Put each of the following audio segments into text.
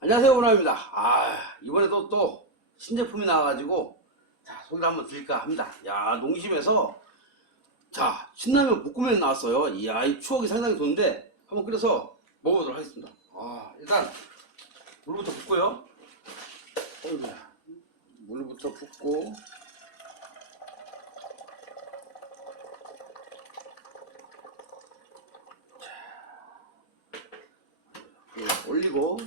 안녕하세요 오나입니다. 아 이번에도 또 신제품이 나와가지고 자 소개를 한번 드릴까 합니다. 야 농심에서 자 신라면 볶음면 나왔어요. 이야 이 추억이 상당히 좋은데 한번 끓여서 먹어보도록 하겠습니다. 아 일단 물부터 붓고요. 어이구야 물부터 붓고 자, 올리고.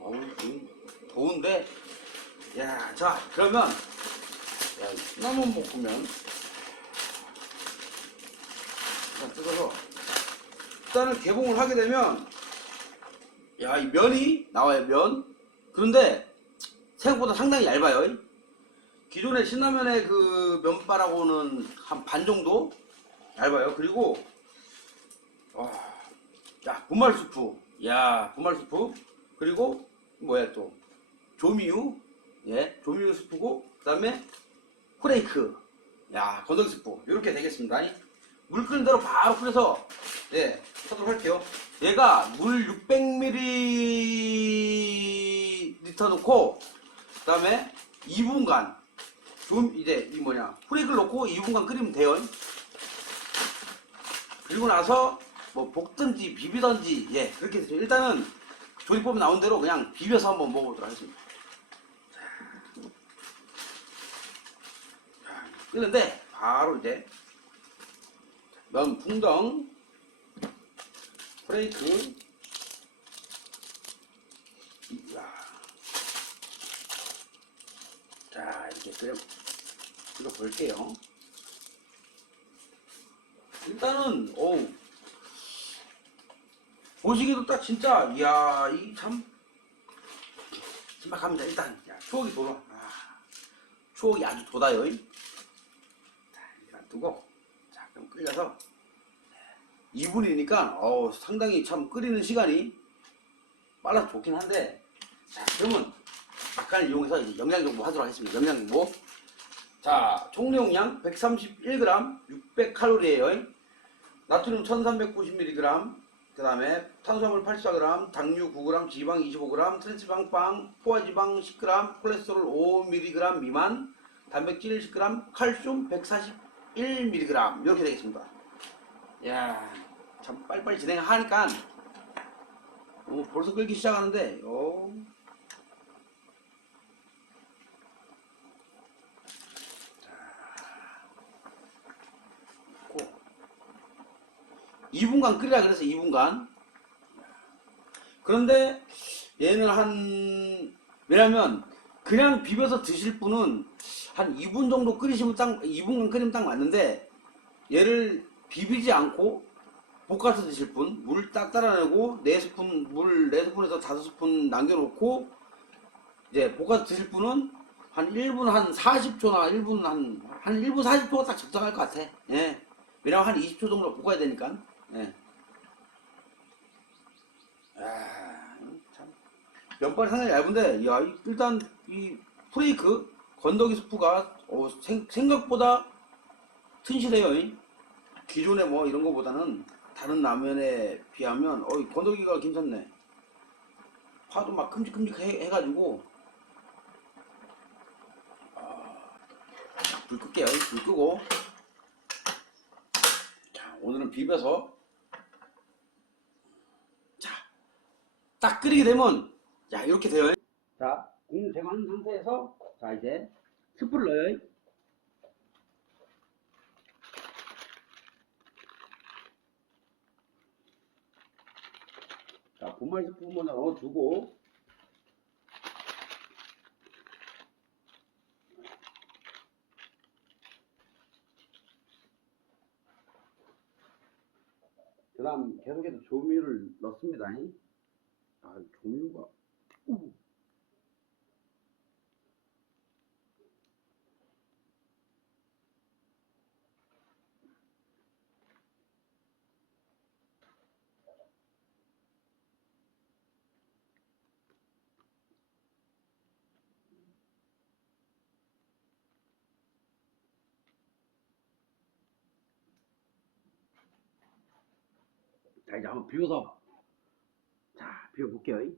어우 좀 더운데? 야 자 그러면 야, 시나몬 볶으면. 일단 뜯어서. 일단은 개봉을 하게 되면 야 이 면이 나와요 면. 그런데 생각보다 상당히 얇아요. 기존의 신라면의 그 면발하고는 한 반 정도 얇아요. 그리고 와, 야 분말 수프. 야 분말 수프. 그리고 뭐야 또? 조미유. 예 조미유 스프고 그 다음에 후레이크. 야 건더기 스프. 이렇게 되겠습니다. 물 끓는 대로 바로 끓여서 예 하도록 할게요. 얘가 물 600ml 넣고 그 다음에 2분간 좀 이제 이 뭐냐 후레이크를 넣고 2분간 끓이면 돼요. 그리고 나서 뭐 볶든지 비비든지 예 그렇게 되죠 일단은 조리법 나온 대로 그냥 비벼서 한번 먹어보도록 하겠습니다 자, 끓는데 바로 이제 면 풍덩 프레이크. 자 이렇게 끓여 끓여 볼게요 일단은 어우 보시기도 딱 진짜 이야 이 참. 신박합니다. 일단 야, 추억이 돌아. 아, 추억이 아주 돋아요. 자 일단 두고. 자 그럼 끓여서. 2분이니까 어 상당히 참 끓이는 시간이 빨라서 좋긴 한데 자 그러면 약간을 이용해서 이제 영양 정보 하도록 하겠습니다. 영양 정보 자 총용량 131g 600칼로리예요. 나트륨 1390mg 그 다음에 탄수화물 84g, 당류 9g, 지방 25g, 트랜스지방 빵, 포화지방 10g, 콜레스테롤 5mg 미만, 단백질 10g, 칼슘 141mg 이렇게 되겠습니다. 야, 참 빨리빨리 진행하니까 어, 벌써 끓기 시작하는데 어. 2분간 끓이라 그래서 2분간. 그런데 얘는 한 왜냐면 그냥 비벼서 드실 분은 한 2분 정도 끓이시면 딱 2분간 끓이면 딱 맞는데 얘를 비비지 않고 볶아서 드실 분 물 딱 따라내고 4스푼 물 4스푼에서 5스푼 남겨놓고 이제 볶아서 드실 분은 한 1분 한 40초나 1분 한, 한 1분 40초가 딱 적당할 것 같아. 예. 왜냐면 한 20초 정도 볶아야 되니까. 예. 아, 참. 면발이 상당히 얇은데, 야, 이- 일단 이 프레이크 건더기 스프가 어, 생, 생각보다 튼실해요. 이. 기존에 뭐 이런 거보다는 다른 라면에 비하면 어, 이 건더기가 괜찮네. 파도 막 큼직큼직 해, 해가지고 불 끌게요. 불 끄고. 자, 오늘은 비벼서. 딱 끓이게 되면, 자, 이렇게 돼요. 자, 국물 제거한 상태에서, 자, 이제 스프를 넣어요. 자, 분말 스프 먼저 넣어두고, 그 다음 계속해서 조미료를 넣습니다. 嗯通过嗯再加上比如说 비벼볼게요.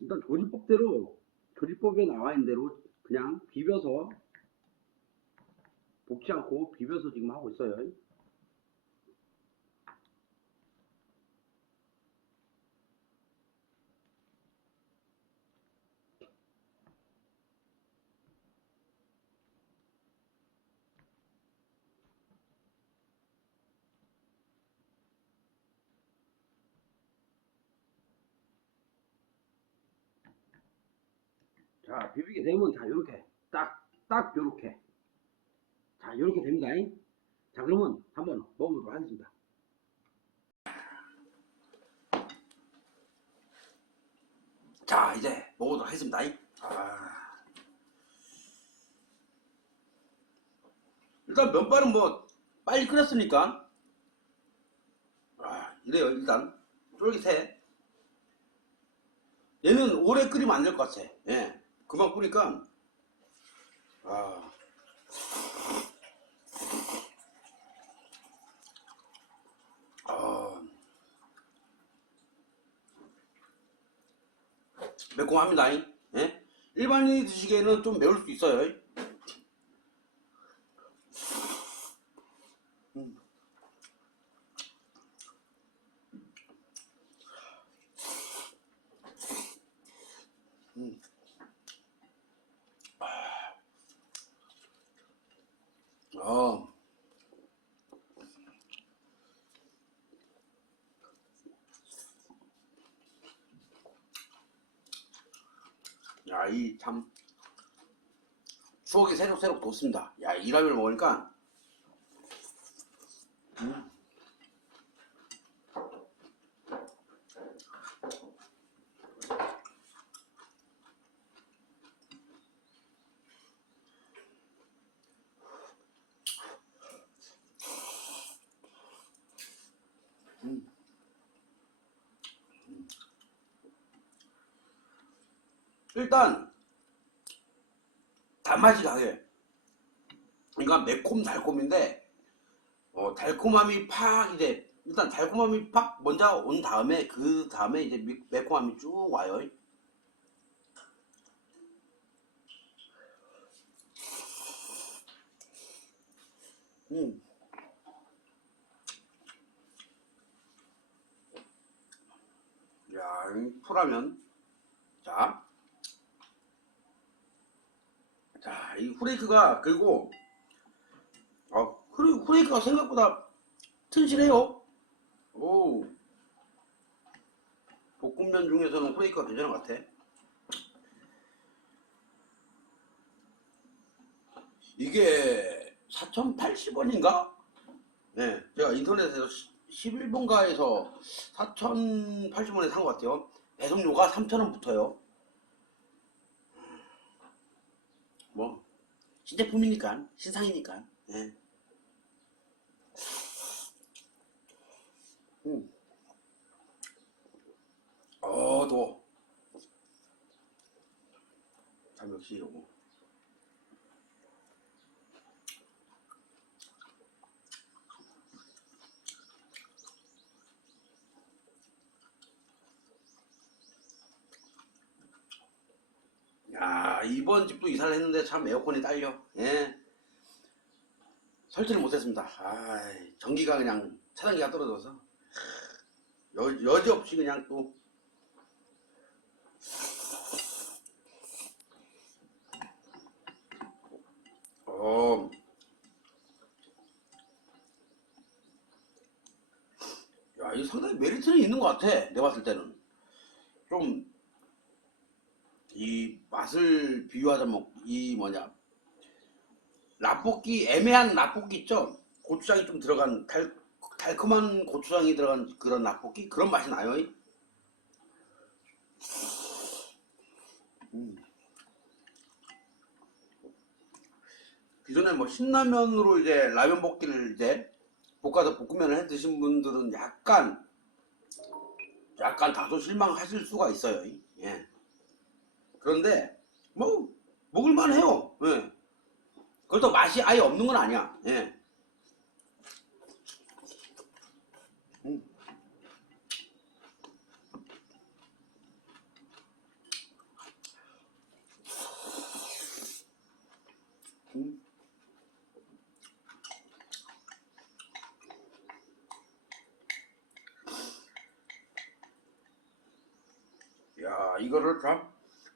일단 조리법대로 조리법에 나와 있는 대로 그냥 비벼서 볶지 않고 비벼서 지금 하고 있어요. 자, 비비게 되면 자, 요렇게 딱, 딱 요렇게. 자, 요렇게 됩니다. 자, 그러면 한번 먹어보도록 하겠습니다. 자, 이제 먹어보도록 하겠습니다. 아. 일단 면발은 뭐 빨리 끓였으니까 아, 이래요. 일단 쫄깃해. 얘는 오래 끓이면 안 될 것 같아. 예. 그만 끓니까 아. 아. 매콤합니다. 예? 일반인이 드시기에는 좀 매울 수 있어요. 음. 음. 어. 야, 이 참 추억이 새록새록 돋습니다. 야, 이 라면을 먹으니까 음. 일단 단맛이 강해. 그러니까 매콤 달콤인데 어, 달콤함이 팍 이제 일단 달콤함이 팍 먼저 온 다음에 그 다음에 이제 미- 매콤함이 쭉 와요. 음. 야, 이 풀하면 자. 자, 이 후레이크가 그리고 어, 후레, 후레이크가 생각보다 튼실해요. 오. 볶음면 중에서는 후레이크가 괜찮은 것 같아. 이게 4,080원인가? 네, 제가 인터넷에서 11번가에서 4,080원에 산 것 같아요. 배송료가 3,000원 붙어요. 뭐 신제품이니까 신상이니까 예. 음. 어 더워 참 역시 요거 야 이번 집도 이사를 했는데 참 에어컨이 딸려. 예. 설치를 못했습니다. 아 전기가 그냥 차단기가 떨어져서. 여, 여지없이 그냥 또. 어, 야, 이 상당히 메리트는 있는 것 같아. 내가 봤을 때는. 좀, 이 맛을 비유하자면, 이 뭐냐. 라볶이, 애매한 라볶이 있죠? 고추장이 좀 들어간, 달, 달콤한 고추장이 들어간 그런 라볶이? 그런 맛이 나요. 이? 음. 기존에 뭐 신라면으로 이제 라면 볶기를 이제 볶아서 볶으면 해 드신 분들은 약간 약간 다소 실망하실 수가 있어요. 예. 그런데 뭐 먹을만 해요. 예. 그렇다고 맛이 아예 없는 건 아니야. 예. 음. 음. 야, 이거를 참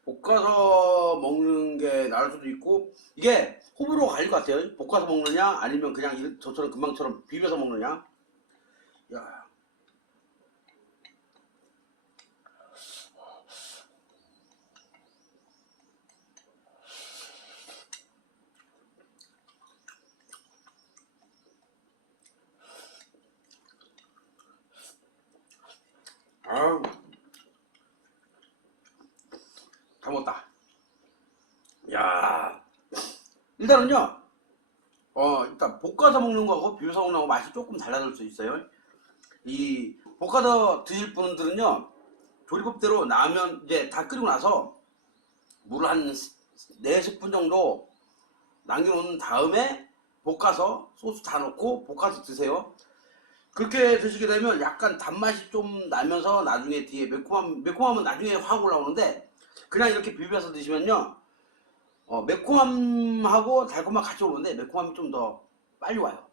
볶아서 먹는 게 나을 수도 있고 이게 호불호가 갈릴 것 같아요. 볶아서 먹느냐 아니면 그냥 이- 저처럼 금방처럼 비벼서 먹느냐. 야, 아우, 다 먹었다. 야, 일단은요. 어, 일단 볶아서 먹는 거하고 비벼서 먹는 거하고 맛이 조금 달라질 수 있어요. 이 볶아서 드실 분들은요. 조리법대로 라면 이제 다 끓이고 나서 물을 한 4스푼 정도 남겨놓은 다음에 볶아서 소스 다 넣고 볶아서 드세요. 그렇게 드시게 되면 약간 단맛이 좀 나면서 나중에 뒤에 매콤함, 매콤함은 나중에 확 올라오는데 그냥 이렇게 비벼서 드시면요. 어, 매콤함하고 달콤함 같이 오는데 매콤함이 좀 더 빨리 와요.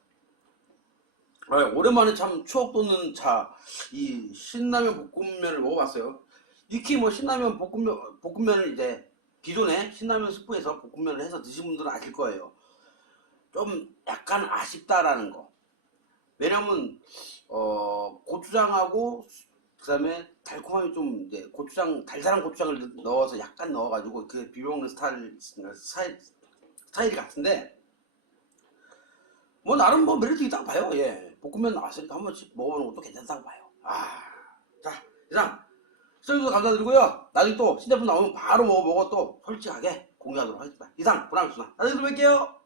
아, 오랜만에 참 추억 돋는 차, 이 신라면 볶음면을 먹어봤어요. 익히 뭐 신라면 볶음면, 볶음면을 이제 기존에 신라면 스프에서 볶음면을 해서 드신 분들은 아실 거예요. 좀 약간 아쉽다라는 거. 왜냐면, 어, 고추장하고 그다음에 달콤함이 좀 이제 고추장 달달한 고추장을 넣어서 약간 넣어가지고 그 비벼 먹는 스타일 스타일 스타일 같은데 뭐 나름 뭐 메리트 있다고 봐요. 예 볶음면 나왔으니까 한 번씩 먹어보는 것도 괜찮다고 봐요. 아자 이상 시청해주셔서 감사드리고요. 나중에 또 신제품 나오면 바로 먹어보고 또 솔직하게 공유하도록 하겠습니다. 이상 보람입니다. 나중에 또 뵐게요.